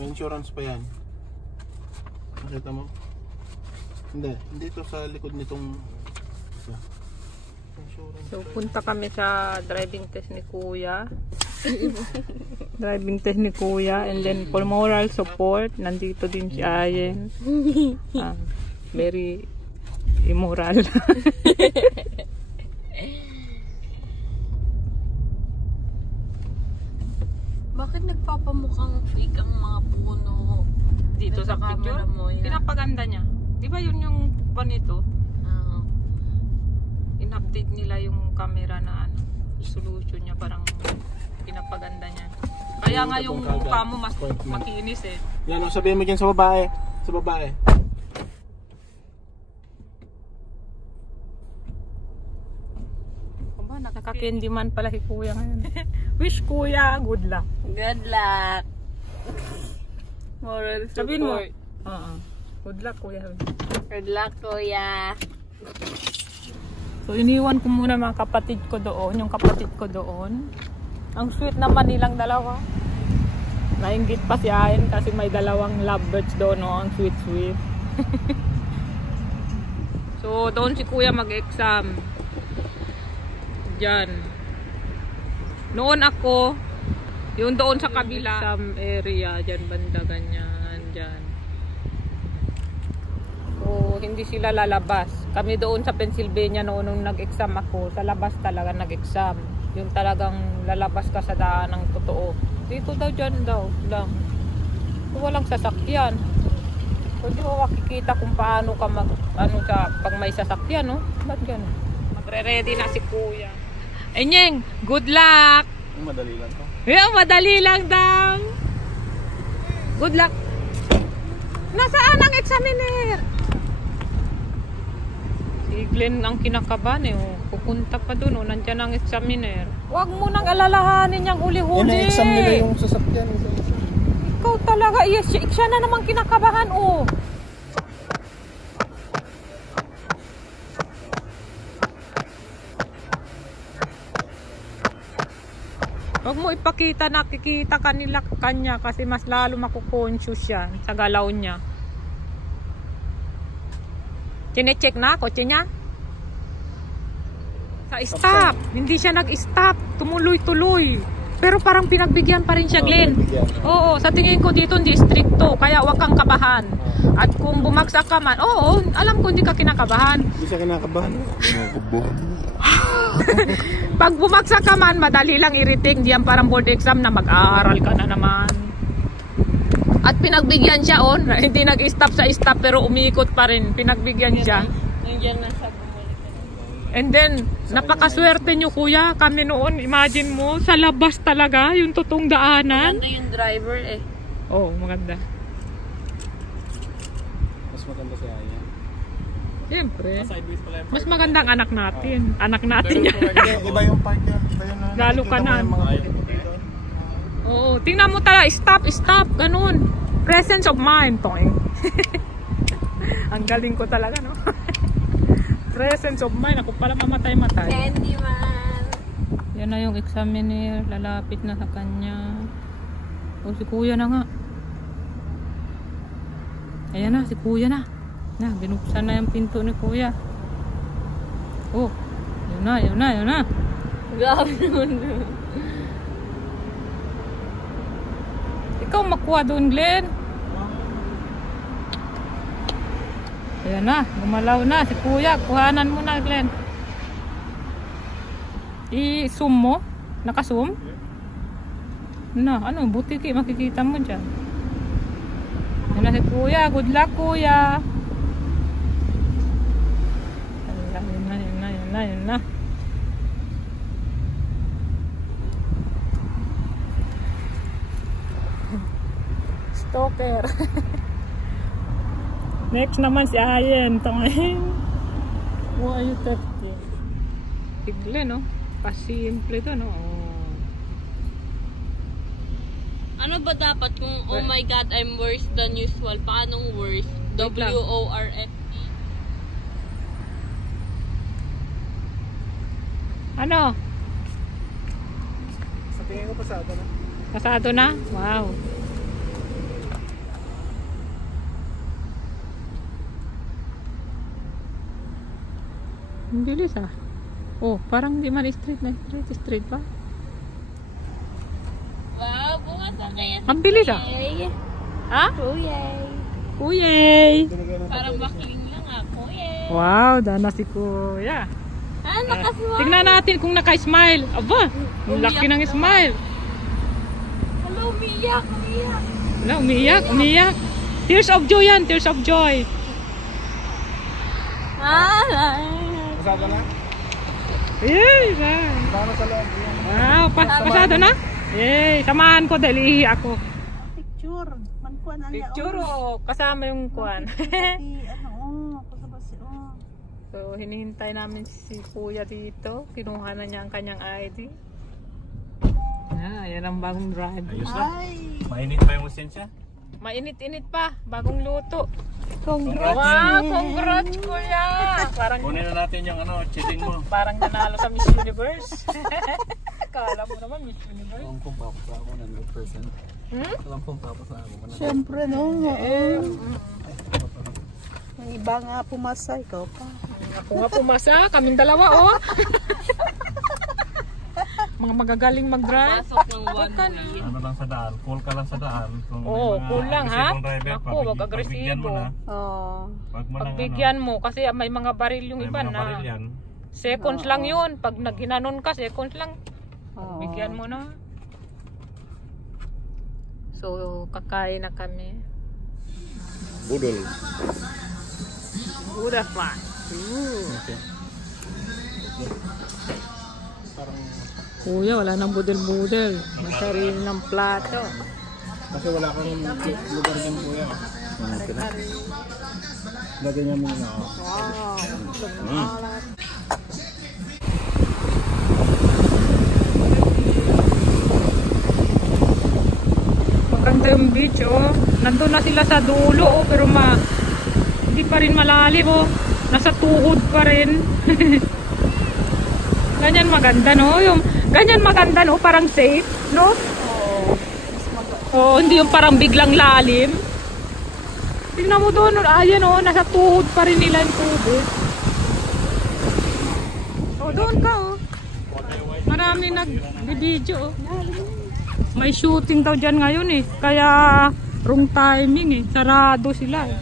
May insurance pa yan. Nakita mo? Hindi. Hindi ito sa likod nitong insurance. So punta kami sa driving test ni Kuya. Driving test ni Kuya. And then for moral support, nandito din si Ayen. Very immoral. Bakit nagpapamukhang fake ang mga puno? Dito sa picture? Pinapaganda niya. Di ba yun yung panito? In-update nila yung camera na ano, resolution niya, parang pinapaganda niya. Kaya nga yung mukha mo mas makinis eh. Yan, sabihin mo dyan sa babae. Sa babae. Naka-candyman pala si Kuya ngayon. Wish Kuya, good luck. Good luck. Moral support. Sabihin mo. Good luck Kuya. Good luck Kuya. So iniwan ko muna mga kapatid ko doon, yung kapatid ko doon. Ang sweet naman nilang dalawa. Nainggit pa si Ayen kasi may dalawang lovebirds doon, no? Ang sweet. So doon si Kuya mag-exam. Diyan. Noon ako, yung doon sa kabila, exam area, diyan banda ganyan, diyan. So hindi sila lalabas. Kami doon sa Pennsylvania noon nung nag-exam ako, sa labas talaga nag-exam. Yung talagang lalabas ka sa daan ng totoo. Dito daw dyan daw lang. So, walang sasakyan. So di mo makikita kung paano ka pag may sasakyan, no? Ba't gano'n? Magre-ready na si Kuya. Enyeng, good luck! Madali lang to. Yeah, madali lang daw. Good luck. Nasaan ang examiner? Si Glenn ang kinakabahan eh. Pupunta pa dun, nandyan ang examiner. Huwag mo nang alalahanin niyang uli-huli. Ina-exam nila yung sasakyan. Ikaw talaga, yes, siya na namang kinakabahan, oh. Huwag mo ipakita, nakikita kanya kasi mas lalo makukonscious yan sa galaw niya. Chine-check na kotse niya. Sa stop. Hindi siya nag-stop. Tumuloy-tuloy. Pero parang pinagbigyan pa rin siya, Glenn. Oo, sa tingin ko dito hindi stricto. Kaya huwag kang kabahan. At kung bumagsak ka man, oo, alam ko hindi ka kinakabahan. Hindi siya kinakabahan. Pag bumagsak ka man, madali lang i-retake. Diyan parang board exam na mag-aaral ka na naman. At pinagbigyan siya hindi nag-stop sa stop pero umiikot pa rin. Pinagbigyan siya. Nandiyan na sa bumalik. And then, napakaswerte nyo Kuya. Kami noon, imagine mo, sa labas talaga yung totoong daanan. Maganda yung driver eh. Oo, maganda. Mas maganda si Aya. Siyempre. Mas maganda ang anak natin. Anak natin yan. Iba yung park yan. Lalo ka na. Oo, tingnan mo talaga, stop, ganun. Presence of mind, toing. Ang galing ko talaga, no? Presence of mind, ako pala mamatay-matay. Candyman. Yan na yung examiner, lalapit na sa kanya. O, si Kuya na nga. Ayan na, si Kuya na. Na, binuksan na yung pinto ni Kuya. Oh, yun na. Grabe naman. Ikaw makuha doon, Glenn. Ayan na, gumalaw na si Kuya. Kuhanan mo na, Glenn. I-zoom mo. Naka-zoom? Ano, butiki makikita mo dyan. Ayan na si Kuya. Good luck, Kuya. Yun na. Stalker. Next naman si Ayen. Why are you testing? Tigle, no? Pasimple to, no? Ano ba dapat kung oh my god I'm worse than usual? Paanong worse? W-O-R-S-E. Ano? Sa tingin ko pasado na. Pasado na? Wow. Ang bilis ah. Oh, parang di man straight na straight. Straight pa. Wow, bukas na kaya si Ang bilis ah. Kuya. Ha? Kuya. Kuyay! Parang baking lang ako eh. Wow, dana si Kuya. Ah, nakaswa. Tignan natin kung naka-smile. Aba, ang laki ng smile. Hello, umiyak. Wala, umiyak. Tears of joy yan, tears of joy. Pasado na? Yay! Paano sa loob? Wow, pasado na? Yay! Samahan ko dahil ihi ako. Picture. Mankuan na Picture o kasama yung kuwan. Pasabasi. So, hinihintay namin si Kuya dito. Kinuha na niya ang kanyang ID. Yan ang bagong drive. Ayos na. Ay. Mainit pa yung lisensya. Mainit-init pa, bagong luto. Congrats. Wow, congrats Kuya! Parang Kunin na natin yung cheating mo. parang nanalo sa Miss Universe. Kala mo naman Miss Universe. Alam kong papasa ako ng 100%. Hmm? Alam kong papasa ako. Siyempre no. Yung iba nga pumasa, ikaw pa. Ako nga pumasa, kaming dalawa oh. Mga magagaling mag-drive. Pasok ng 1 Ano lang sa daan, cool ka lang sa daan. Kung Oo, may mga cool lang, ha? agresibong driver, Ako, wag pagbigyan mo agresibo. na. Oo. Wag mo lang Pagbigyan mo kasi may mga baril yung may iba mga na. baril yan. Seconds lang yun. Pag naginanon ka, seconds lang. Oo. Bigyan mo na. So, kakain na kami. Budol. Buddha fry. Okay. Parang, Kuya, wala nang budel-budel. Masarili ng plato. kasi wala kang lugar dyan kuya. Okay na. Lagyan niya muna ako. Maganda yung beach, oh. Nandun na sila sa dulo, oh. Pero hindi pa rin malalim, oh. Nasa tuhod pa rin. Ganyan maganda, no? Ganyan maganda, no? Parang safe, no? Oo, hindi yung parang biglang lalim. Tingnan mo doon, ayan, oh. Nasa tuhod pa rin nila yung tubig. Oh, doon ka, oh. Marami nag-video, oh. May shooting daw dyan ngayon eh. Kaya wrong timing eh. Sarado sila eh.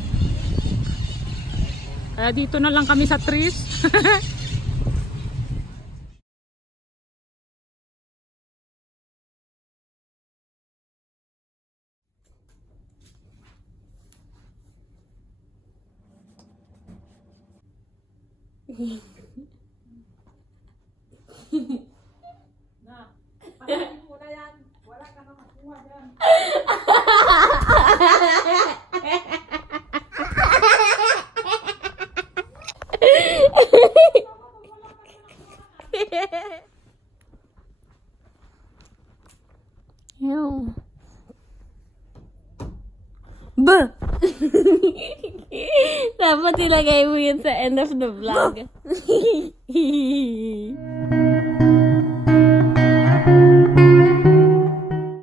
Kaya dito na lang kami sa trees. Na, patayin mo na yan. Wala ka na makuha dyan. Ew. Buh! Dapat ilagay mo yun sa end of the vlog.